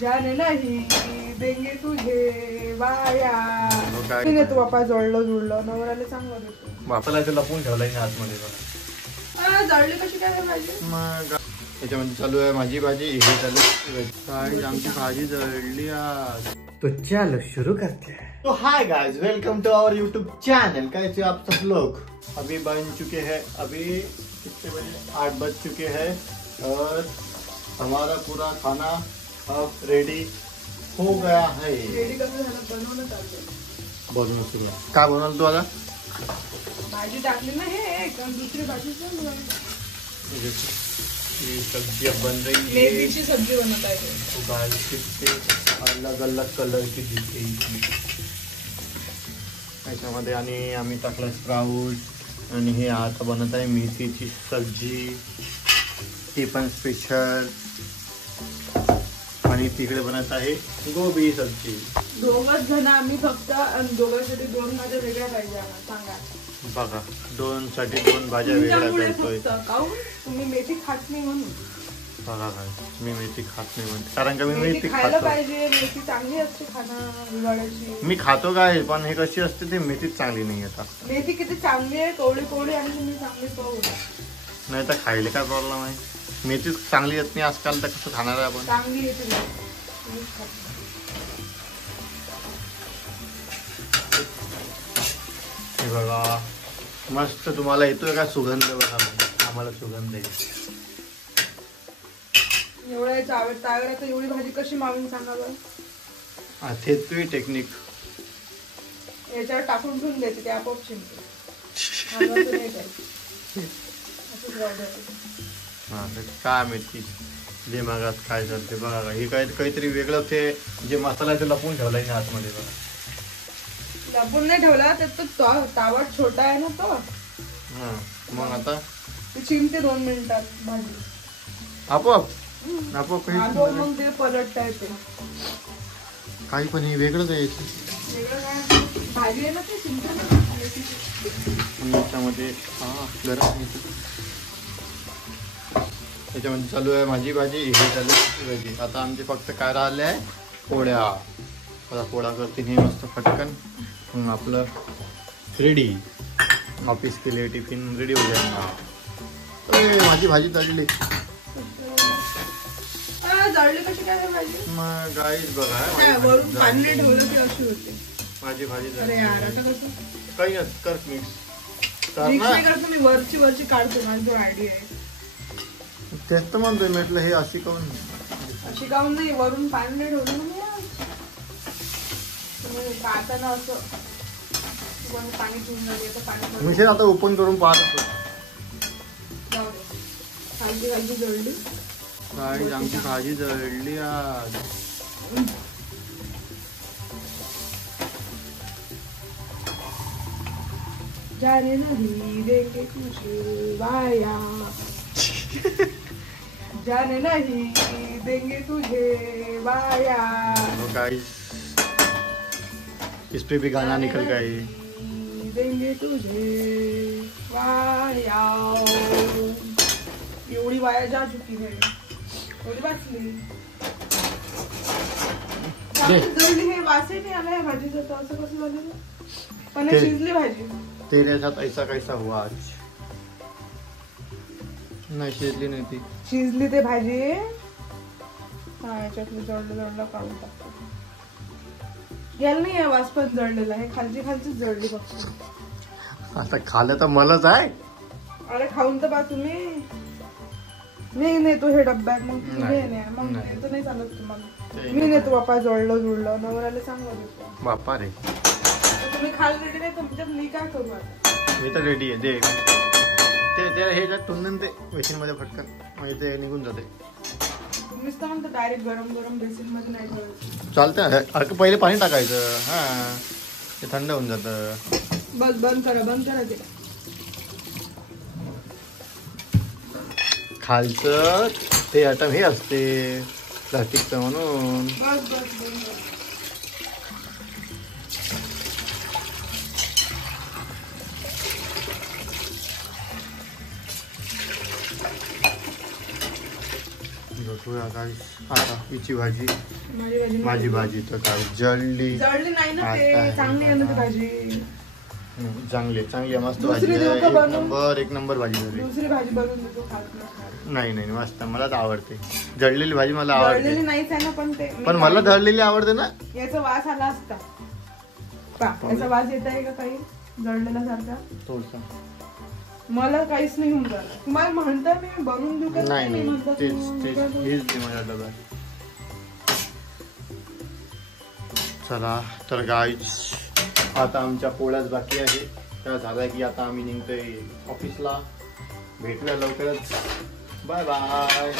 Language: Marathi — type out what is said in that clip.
जाने नाही देंगे तुझे बाया. तिने तू बापा जोडलं जुळलं नवऱ्याला चांगलं देतो. बापाला ते लपवून ठेवलाय ना आतमध्ये बघा. जळली कशी काय भाजी. मग त्याच्यामध्ये चालू आहे माझी भाजी. हे चालू काय आमची भाजी जळली आज. तो चलो शुरू करते हैं. तो hi guys, welcome to our YouTube channel. कैसे आप सब लोग. अभी बन चुके हैं, अभी कितने बजे 8 बज चुके हैं और हमारा पूरा खाना अब रेडी हो गया है. रेडी कसं झालं बनवणं चाललंय. बनवून सुरू. काय बनवलं तू आता. भाजी टाकली ना हे दुसरी भाजी चालू आहे. ये सब्जी अब बन रही है. मेथीची सब्जी बनवत आहे. तो गाइस कितने अलग अलग कलर की दिसते त्याच्यामध्ये. आणि आम्ही टाकलं स्प्राउट आणि हे आता बनत आहे मेथीची सब्जी. ती पण स्पेशल. आणि तिकडे बनत आहे गोबी सब्जी. दोघच जण आम्ही फक्त दोघांसाठी 2 भाज्या वेगळ्या पाहिजे सांगा. बघा 2 साठी 2 भाज्या वेगळ्या करतोय. तुम्ही मेथी खात नाही म्हणून. बघा काय मी मेथी खात नाही म्हणते कारण का मी मेथी खायला पाहिजे. मेथी चांगली असते खाणं हिवाळ्याची. मी खातो काय पण हे कशी असते ते मेथीच चांगली नाही. आता मेथी किती चांगली आहे कोवळी कोवळी आणि तुम्ही चांगली पाहू नाही तर खायला काय प्रॉब्लेम आहे. मेथीच चांगली येत नाही आजकाल तर कसं खाणार आहे आपण. चांगली येते हे बघा मस्त. तुम्हाला येतोय का सुगंध. बघा आम्हाला सुगंध आहे. एवढ्या चावत एवढी भाजी कशी मागून सांगा बरं. ते टेक्निक याच्यावर टाकून ठेवून द्यायचे ते आपोआप शिंपते. काय माहिती जे मागात काय चालते. बघा हे काहीतरी वेगळं ते जे मसाला ते लपवून ठेवलाय ना आतमध्ये. बघा लपून नाही ठेवला तर तावड छोटा आहे ना तो. मग आता चिमते 2 मिनिटात भाजी आपोआप आपोआप मग ते पलटता येते. काही पण हे वेगळंच आहे. वेगळं काय भाजी आहे ना ते चिमते त्याच्यामध्ये गरम त्याच्यामध्ये चालू आहे माझी भाजी. हे चालू भाजी. आता आमचे फक्त काय राहिले आहे पोळ्या. आता पोळ्या करते हे मस्त फटकन. मग आपलं रेडी ऑफिस के लिए टिफिन रेडी हो जाएगा. माझी भाजी तळली. जळली कशी काय भाजी. मग गाईस बघा वरून पाणी नाही ठेवलं की अशी होते माझी भाजी. अरे यार आता कसं काही नाही कर मिक्स करतो मी. वरची काढतो. माझी जो आयडिया आहे तेच तर म्हणतोय. म्हटलं हे अशी काऊन नाही वरून पाणी नाही ठेवलं काढताना असं पाणी ठेवून मी आता ओपन करून पाहत होतो. भाजी जळली. आमची भाजी जळली आज. जाने नहीं देंगे तुझे बाया. जाने नहीं देंगे तुझे बाया. गाइस इस पे भी गाना निकल गया. देंगे तुझे बाया. एवढी वाया जा चुकी है. एवढी वाचली. जळली. हे वासही नाही आला भाजीचं. तर असं कसं झालं पण शिजली भाजी. तेरे साथ ऐसा कैसा हुआ आज. नाही शिजली नाही ती. शिजली ते भाजी. याच्यातलं जळलं काढून टाकतो. याला नाही वास पण जळलेला आहे. खालची जळली फक्त. आता खाल्लं तर मलाच आहे. अरे खाऊन तर बा तुम्ही. नाही तो हे डब्यात मग तुम्ही मग तर नाही चालत तुम्हाला. मी नेतो बापा जोडलं जुळलं नवऱ्याला चांगलं देतो. बापा रे तुम्ही खायला रेडी नाही तुमच्यात मी काय करू आता. मी तर रेडी आहे. दे ते हे ज्यात टुंदन ते बेसिन मध्ये फटकन म्हणजे ते निघून जाते. तुम्हीच तर म्हणता डायरेक्ट गरम बेसिन मध्ये नाही ठेवायचं. चालतंय. पहिले पाणी टाकायचं. ते थंड होऊन जातं. बस बंद करा ते. खालचं ते आयटम हे असते प्लास्टिकचं म्हणून. बस बघूया काय आता हिची भाजी माझी भाजी तर काय जळली नाही ना ते आता चांगली आहे ना ती भाजी चांगली आहे मस्त दुसरी भाजी देऊ आहे. का बनवून? एक नंबर भाजी झाली. दुसरी भाजी बनवून देतो खात नाही मस्त मला तर आवडते जळलेली भाजी मला जळलेली आवडते नाहीच आहे ना पण मला जळलेली आवडते ना. याचा वास आला असता याचा वास येत आहे का काही जळलेला सारखा थोडसा मला काहीच नाही होऊन जाणार तुम्हाला म्हणता मी बनवून देऊ का नाही म्हणता तेच तू- हेच दे माझ्या डब्यात. चला तर गाईज आता आमच्या पोळ्याच बाकी आहे त्या झाल्या की आता आम्ही निघतोय ऑफिसला. भेटूया लवकरच. Bye bye.